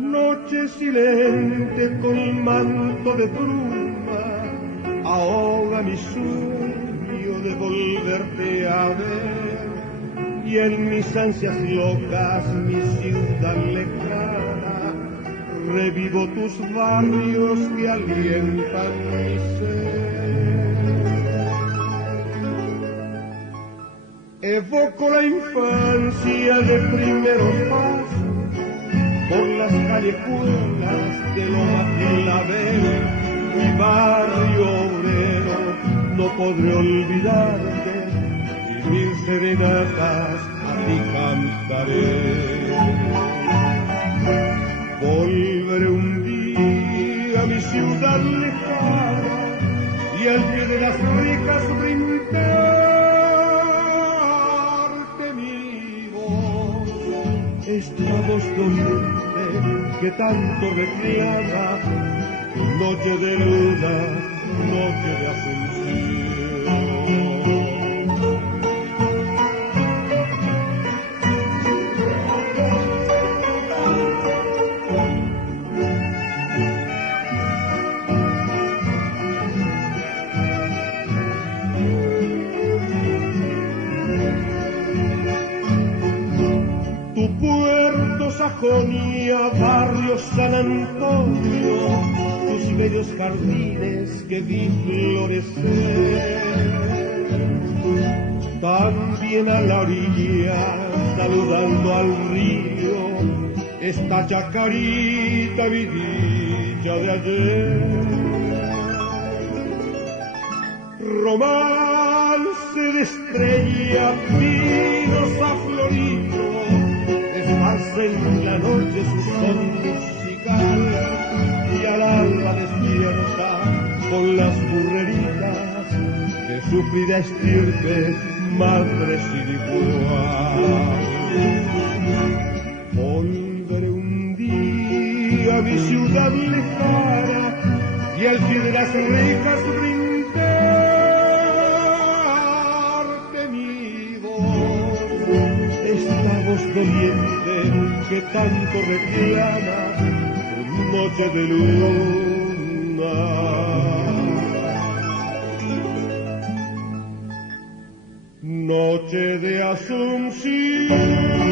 noche silente con el manto de bruma ahoga mi sueño de volverte a ver, y en mis ansias locas, mi ciudad lejana, revivo tus barrios que alientan mi ser. Evoco la infancia de primeros pasos por las callejuelas de Loma Clavel, mi barrio obrero, no podré olvidarte, y mil serenatas a ti cantaré. Volveré un día a mi ciudad lejana y al pie de las ricas brindarte mi voz. Esta voz doliente que tanto reclama, noche de luna, noche de Asunción. Tu puerto Sajonia, barrio San Antonio, tus bellos jardines que vi florecer. También a la orilla, saludando al río, esta chacarita vidilla de ayer. Romance de estrella, pinos afloridos, en la noche su son musical, y al alba despierta con las burreritas de sufrida estirpe, madre sin igual. Volveré un día a mi ciudad lejana y al pie de las rejas brindarte mi voz. Esta voz doliente que tanto reclama tu noche de luna. Noche de Asunción.